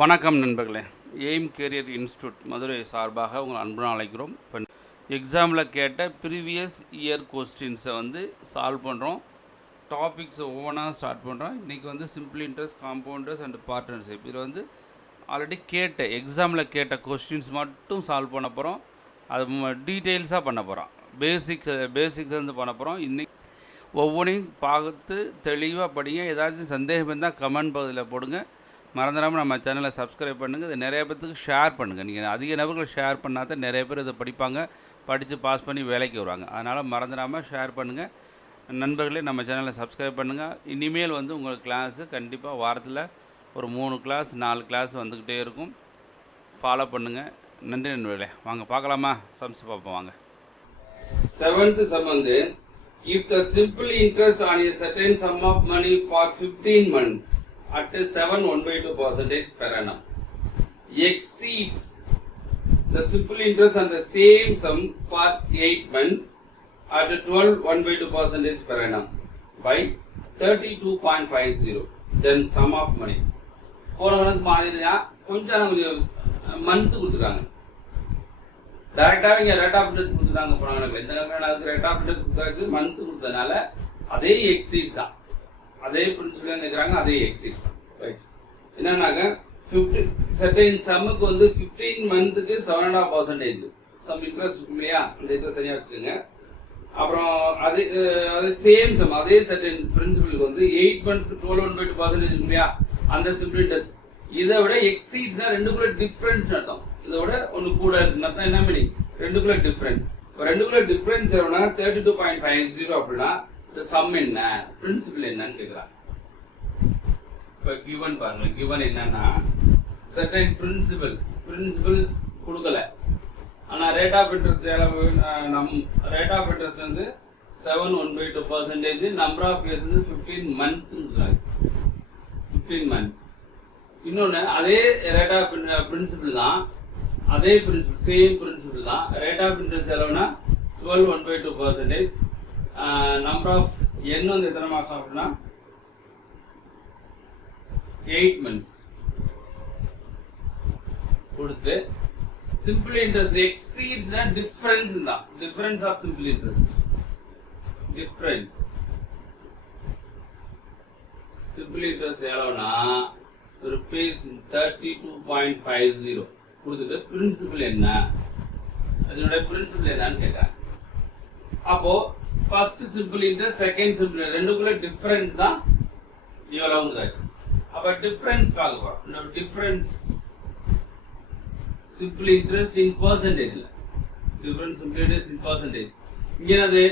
வணக்கம் நண்பர்களே. Aim carrier institute Madurai சார்பாக உங்களை அன்புடன் அழைக்கிறோம். இப்போ எக்ஸாமில் கேட்ட ப்ரீவியஸ் இயர் கொஸ்டின்ஸை சால்வ் பண்ணுறோம். டாபிக்ஸை ஒவ்வொன்றா ஸ்டார்ட் பண்ணுறோம். இன்றைக்கி simple interest, compounders and partnership. இதில் ஆல்ரெடி எக்ஸாமில் கேட்ட கொஸ்டின்ஸ் மட்டும் சால்வ் பண்ண போகிறோம். அது டீட்டெயில்ஸாக பண்ண போகிறோம். பேசிக்ஸ் பண்ண போகிறோம். இன்றைக்கி ஒவ்வொன்றையும் பார்த்து தெளிவாக படிங்க. ஏதாச்சும் சந்தேகம் இருந்தால் கமெண்ட் பகுதியில் போடுங்க. மறந்துடாமல் நம்ம சேனலை சப்ஸ்கிரைப் பண்ணுங்கள். இதை நிறைய பேருக்கு ஷேர் பண்ணுங்கள். நீங்கள் அதிக நபர்கள் ஷேர் பண்ணால் தான் நிறைய பேர் இதை படிப்பாங்க, படித்து பாஸ் பண்ணி வேலைக்கு வருவாங்க. அதனால் மறந்துடாமல் ஷேர் பண்ணுங்கள். நண்பர்களே, நம்ம சேனலை சப்ஸ்கிரைப் பண்ணுங்கள். இனிமேல் உங்களுக்கு கிளாஸு கண்டிப்பாக வாரத்தில் ஒரு 3 கிளாஸ் 4 கிளாஸ் வந்துக்கிட்டே இருக்கும். ஃபாலோ பண்ணுங்கள். நன்றி நண்பர்களே. வாங்க பார்க்கலாமா? சம்ஸ் பார்ப்போம் வாங்க. 7th sum if the simple interest on a certain sum of money for 15 months at 7.1/2% per annum exceeds the simple interest on the same sum for 8 months at 12.1/2% per annum by 32.50, then sum of money. போறவனுக்கு மாதிரியா கொஞ்சம் month கொடுத்துருக்காங்க. டைரக்டாக இங்கே rate of interest கொடுத்துட்டாங்க. போறாங்க எந்த கணக்கு rate of interest கொடுத்தாச்சு, மந்த் கொடுத்ததுனால அதே எக்ஸீட்ஸ் தான், அதே பிரின்சிபல் கேட்குறாங்க, அதே எக்ஸீட்ஸ் தான். ரைட். என்னன்னாக்க 50 சர்டைன் சம்முக்கு 15 மந்த்துக்கு 7.5% சம் இன்ட்ரெஸ்ட் இல்லையா, அந்த இதை தனியாக வச்சுக்கோங்க. அப்புறம் அது சேம் சம், அதே சர்டைன் பிரின்சிபலுக்கு 8 மந்த்ஸ்க்கு 12.1/2% இல்லையா, அந்த சிம்பிள் இன்ட்ரெஸ்ட். இதை விட எக்ஸீட்ஸ்னா ரெண்டுக்குள்ள டிஃபரன்ஸ் அர்த்தம். இதோட ஒன்று கூட இருக்குன்னு என்ன மீனிங்? ரெண்டுக்குள்ள டிஃபரன்ஸ். இப்போ ரெண்டுக்குள்ள டிஃபரன்ஸ் எவ்வளோனா 32.50 அப்படின்னா இந்த சம் என்ன, பிரின்சிபல் என்னன்னு கேட்குறாங்க. இப்போ கிவன் பாருங்க. கிவன் என்னன்னா சர்டைன் பிரின்சிபல் கொடுக்கல, ஆனால் rate of interest rate of interest 7.1/2%. Number of years 15 month 15 months. இன்னொன்று அதே ரேட் ஆஃப் பிரின்சிபல் தான், அதே பிரின்சிபல் சேம் பிரின்சிபல் தான். ரேட் ஆஃப் இன்ட்ரெஸ்ட் எவ்வளோனா 12.1/2%. நம்பர் ஆஃப் எண் எத்தனை மாதம் அப்படின்னா 8 மந்த்ஸ் கொடுத்து சிம்பிள் இன்ட்ரெஸ்ட் எக்ஸீட்ஸ்னா டிஃபரன்ஸ் தான். Difference of simple interest, difference simple interest எவ்வளோனா rupees 32.50 கொடுத்துட்டு பிரின்சிபல் என்ன, அதனுடைய பிரின்சிபல் என்னன்னு கேட்குறாங்க. அப்போ first simple interest, second simple ரெண்டுக்குள்ள டிஃபரன்ஸ் தான் இவ்வளவு. அப்ப டிஃபரன்ஸ் பார்க்க போறோம். இந்த டிஃபரன்ஸ் சிம்பிள் இன்ட்ரெஸ்ட் இன் பர்சன்டேஜ்ல, difference simple interest in percentage. இங்க அது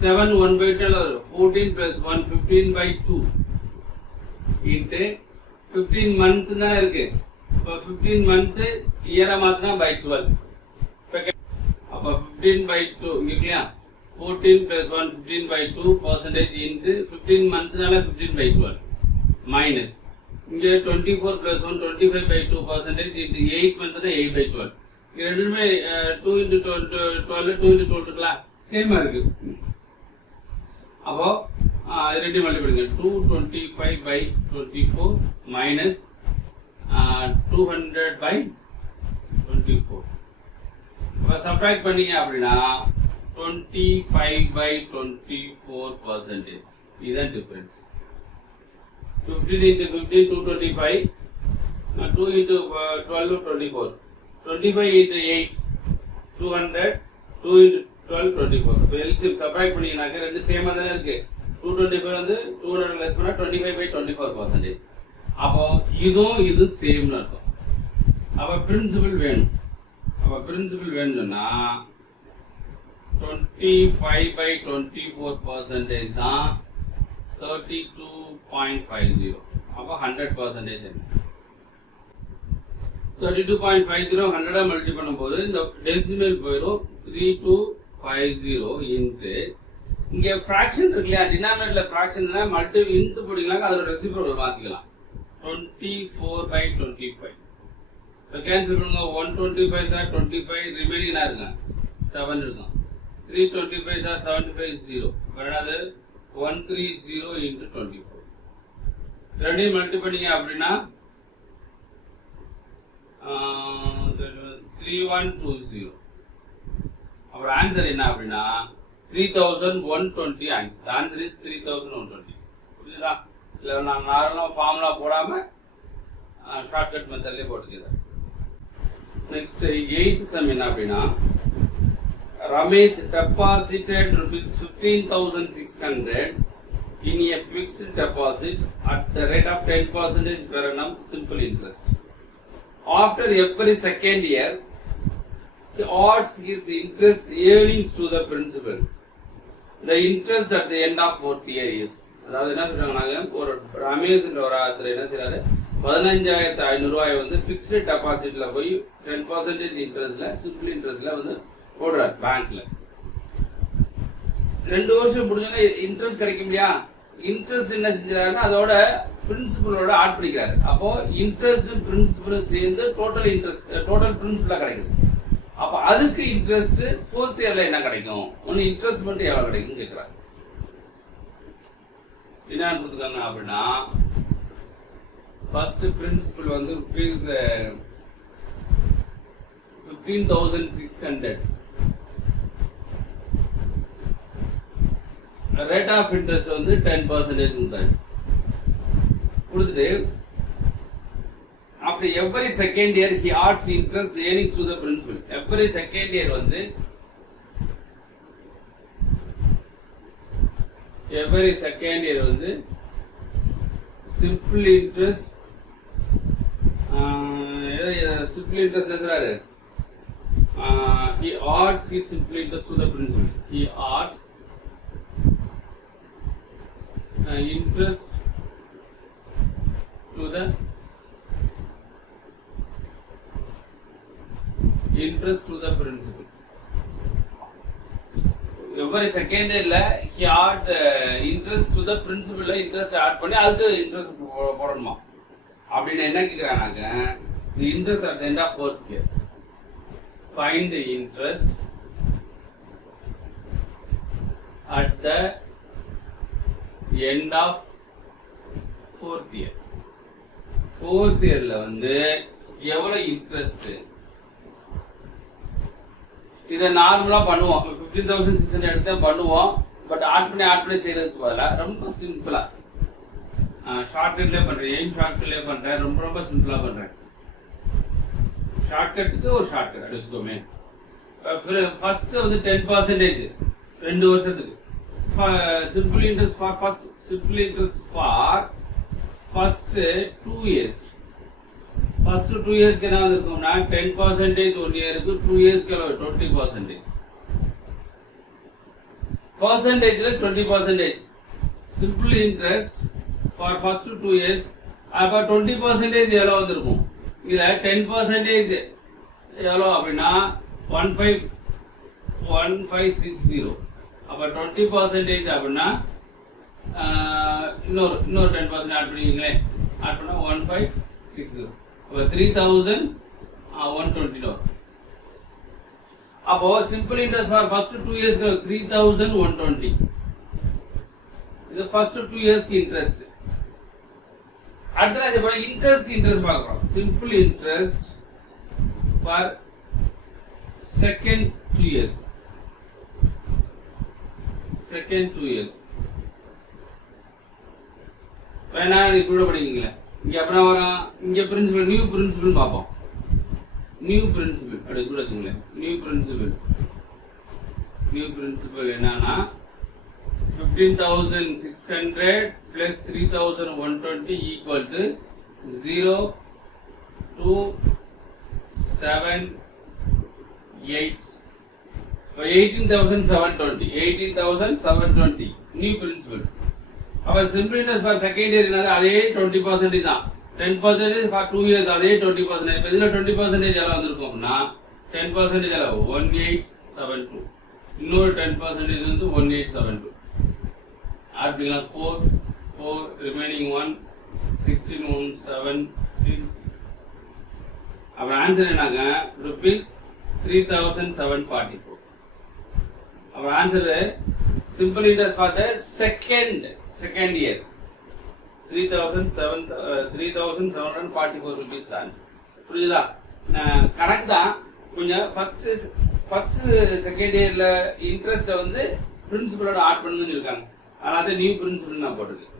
7.1/2 வரும். 14 + 1 15/2 இன்ட்டு 15 மந்த் தான் இருக்கு. இப்போ 15 மந்த் இயரா மாத்தினா by 12. அப்ப 15/2 இல்லையா, 14 + 1 15/2% இன்ட்டு 15 மந்த்னால 15/12 மைனஸ் இங்க 24 + 1 25/2% இன்ட்டு 8 மந்த்னா 8/12. இது ரெண்டுமே 2 × 12 2 × 12 இருக்கலாம், சேமா இருக்கு. அப்போ ரெண்டு மல்டிபிள் 225/24 மைனஸ் 200/24. இப்போ சப்ட்ராக்ட் பண்ணீங்க அப்படின்னா 25/24%. இதுதான் டிஃபரன்ஸ். 15 × 15 225, 2 × 12 24, 25 × 8 200, 2 × 12 24. இப்போ எல்சிஎம் சப்ட்ராக்ட் பண்ணீங்கன்னாக்க ரெண்டு சேமா தானே இருக்கு. 225 200 லெஸ் பண்ணா 25/24%. அப்போ இதுவும் இது சேம்னு அர்த்தம். அப்ப பிரின்சிபல் வேணும். அப்ப பிரின்சிபல் வேணும்னா 25/24% தான் 32.50. அப்போ 100% என்ன? 32.50 100 மல்டி பண்ணும்போது இந்த டெசிமல் போயிடும். 3250 இன்ட்டு இங்க ஃபிராக்ஷன் இருக்கு இல்லையா, டினாமினேட்டர்ல ஃபிராக்ஷன்னா மல்டி இன்ட்டு போடிங்களாங்க, அதோட ரெசிப்ரோக்கல் மாத்திக்கலாம். 24/25. இப்போ கேன்சல் பண்ணுங்க. 125 சார் 25, ரிமைனிங் என்ன இருக்குங்க 7 இருக்கும். 325 சார் 75 0. அதாவது 130 × 24. ரெண்டையும் மல்டி பண்ணீங்க அப்படின்னா 3120. Our answer என்ன அப்படின்னா 3120 ஆன்சர். The answer is 3120. புரியுதா? இல்லை நான் நார்மலாக ஃபார்முலா போடாமல் ஷார்ட்கட் மெத்தட்லேயே போட்டுக்கிறேன். நெக்ஸ்ட் 8th சம் என்ன அப்படின்னா Ramesh deposited rupees 15,600 in a fixed deposit at the rate of 10% per annum simple interest. After every second year, he adds his interest earnings to the principal. The interest at the end of 4th year is. அதாவது என்ன சொல்றாங்க, ஒரு ரமேஷ்ன்ற ஒரு author என்ன செய்யறாரு, 15,500 ரூபாய் வந்து fixed டெபாசிட்ல போய் 10% இன்ட்ரெஸ்ட்ல சிம்பிள் இன்ட்ரெஸ்ட்ல வந்து போடுறாரு பேங்க்ல. 2 வருஷம் முடிஞ்சோன்னா இன்ட்ரெஸ்ட் கிடைக்கும் இல்லையா, இன்ட்ரெஸ்ட் என்ன செஞ்சாருன்னா அதோட பிரின்சிபலோட ஆட் பண்ணிக்கிறாரு. அப்போ இன்ட்ரெஸ்ட் பிரின்சிபலும் சேர்ந்து டோட்டல் இன்ட்ரெஸ்ட் டோட்டல் பிரின்சிபலா கிடைக்குது. அப்போ அதுக்கு இன்ட்ரெஸ்ட் 4th இயர்ல என்ன கிடைக்கும், ஒன்னு இன்ட்ரெஸ்ட் மட்டும் எவ்வளவு கிடைக்கும் கேட்கிறாரு. என்ன கொடுத்துருக்காங்க அப்படின்னா ஃபர்ஸ்ட் பிரின்சிபல் வந்து rupees 15,600. ரேட் ஆஃப் இன்ட்ரெஸ்ட் வந்து 10% கொடுத்தாச்சு. கொடுத்துட்டு after every second year he adds interest earnings to the principal. Every second year வந்து simple interest எழுதுறாரு. He adds his simple interest to the principal. He adds interest to the principal. Every second yearல he add interest to the principal interest add பண்ணி அதுக்கு interest போடணுமா அப்படின்னு என்ன கேக்குறாங்க, the interest at the end of 4th year. Find the interest at the end of 4th year. 4th yearல வந்து எவ்வளவு interest, இதை நார்மலா பண்ணுவோம். 15,600 எடுத்து பண்ணுவோம். பட் ஆட் பண்ணி செய்யறதுக்கு பதிலாக ரொம்ப சிம்பிளா ஷார்ட்கட்லேயே பண்றேன். எய்ம் ஷார்ட்கட்லேயே பண்றேன். ரொம்ப சிம்பிளா பண்றேன். ஷார்ட்கட்டுக்கு ஒரு ஷார்ட்கட் அப்படி வச்சுக்கோமே. ஃபர்ஸ்ட் வந்து 10% 2 வருஷத்துக்கு simple interest for first 2 years. First 2 இயர்ஸ்க்கு என்ன வந்திருக்கும்னா 10% 1 இயருக்கு, 2 இயர்ஸ்க்கு 20%. பர்சன்டேஜ்ல 20% simple interest for first 2 years. அப்ப 20% எவ்வளவு வந்திருக்கும், இதுல 10% எவ்வளவு அப்படின்னா 1560. அப்ப 20% அப்படின்னா இன்னொரு 10% ஆட் பண்ணிங்களே, ஆட் பண்ணா 1560. அப்ப 3,120. அப்போ சிம்பிள் இன்ட்ரெஸ்ட் ஃபார் ஃபர்ஸ்ட் 2 இயர்ஸ்க்கு 3,120. இது ஃபர்ஸ்ட் 2 இயர்ஸ்க்கு இன்ட்ரெஸ்ட். அடுத்த இன்ட்ரெஸ்ட் பார்க்கிறோம். Simple interest for second 2 years. வேணா கூட படிக்கீங்களே. இங்க அப்புறம் வரும், இங்க பிரின்சிபல் நியூ பிரின்சிபல் பார்ப்போம். நியூ பிரின்சிபல் அப்படி கூட வச்சுங்களேன். நியூ பிரின்சிபல் என்னன்னா 15,600 plus 3,120 equal to 0 2 7 8. 18,720 new principal. அப்ப simple interest for second year என்னது, அதே 20% தான். 10% ஃபார் 2 இயர்ஸ், அதே 20%. இப்போ இதுல 20% எவ்வளவு வந்திருக்கும் அப்படின்னா 10% எவ்வளவு 1872. இன்னொரு 10% வந்து 1872. ஆட் பண்ணிக்கலாம். 4 ரிமைனிங் 1 16 1 17. அப்ப ஆன்சர் என்னங்க rupees 3,744. அப்ப answer simple interest for the second year 3,744 rupees தான். புரியுதா? கணக்கு தான் கொஞ்சம் ஃபஸ்ட்டு செகண்ட் இயரில் இன்ட்ரெஸ்ட்டை வந்து பிரின்சிபலோட ஆட் பண்ணுன்னு இருக்காங்க. அதனால நியூ பிரின்சிபல் நான் போட்டிருக்கேன்.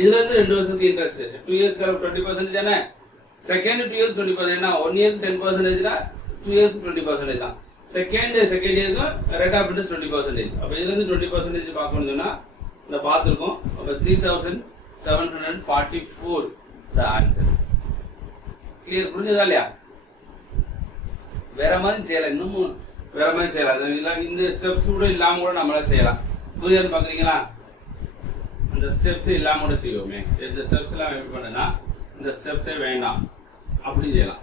இதுல இருந்து 2 வருஷத்துக்கு இன்ட்ரெஸ்ட் 2 இயர்ஸ்க்கு 20% தானே. செகண்ட் 2 இயர்ஸ் 20%, 1 இயர்க்கு 10%, 2 இயர்ஸ்க்கு 20% தான். செகண்ட் இயருக்கு ரேட் ஆஃப் இன்ட்ரெஸ்ட் 20%. அப்போ இதுல இருந்து 20% பார்க்கணும்னா இந்த பார்த்துருக்கோம். அப்போ 3744 the answers. கிளியர், புரிஞ்சதா இல்லையா? வேற மாதிரி செய்யலாம், இன்னமும் வேற மாதிரி செய்யலாம். இந்த ஸ்டெப்ஸ் கூட இல்லாம கூட நம்மளால செய்யலாம். புரியுதுன்னு பாக்குறீங்களா? இந்த ஸ்டெப்ஸ் இல்லாம கூட செய்வோமே. இந்த ஸ்டெப்ஸ் எல்லாம் எப்படி பண்ணனா, இந்த ஸ்டெப்ஸே வேண்டாம் அப்படி செய்யலாம்.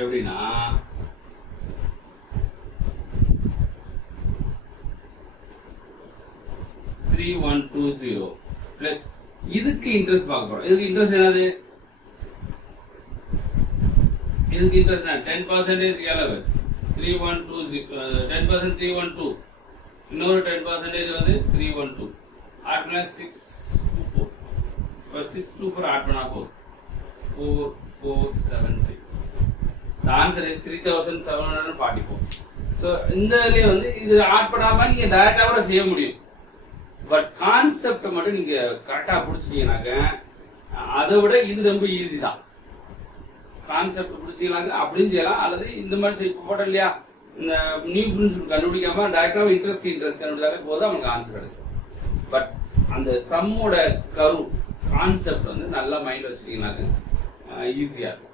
எப்படின்னா $3120 பிளஸ் இதுக்கு இன்ட்ரெஸ்ட் பார்க்க போறோம். இதுக்கு இன்ட்ரெஸ்ட் என்னது? இதுக்கு இன்ட்ரெஸ்ட் 10% எவ்வளவு? 3120 10% 312. இன்னொரு 10% வந்து 312. ஆட் பண்ணா 624. இப்போ 624 ஆட் பண்ணா போதும் 4473. The answer is 3744. ஸோ இந்த இதுலேயே வந்து இது ஆட் பண்ணாமல் நீங்கள் டைரெக்டாக கூட செய்ய முடியும். பட் கான்செப்டை மட்டும் நீங்கள் கரெக்டாக பிடிச்சிட்டீங்கன்னாக்க அதை விட இது ரொம்ப ஈஸி தான். கான்செப்ட் பிடிச்சிட்டீங்கன்னாக்க அப்படின்னு செய்யலாம். அல்லது இந்த மாதிரி இப்போ போட்டோம் இல்லையா, இந்த நியூ பிரின்சிபல் கண்டுபிடிக்காம டைரெக்டாக இன்ட்ரெஸ்ட் கண்டுபிடிச்சாலே போதும் அவனுக்கு ஆன்சர் கிடைக்கும். பட் அந்த சம்மோட கரு கான்செப்ட் வந்து நல்லா மைண்ட் வச்சுட்டீங்கன்னாக்க ஈஸியாக இருக்கும்.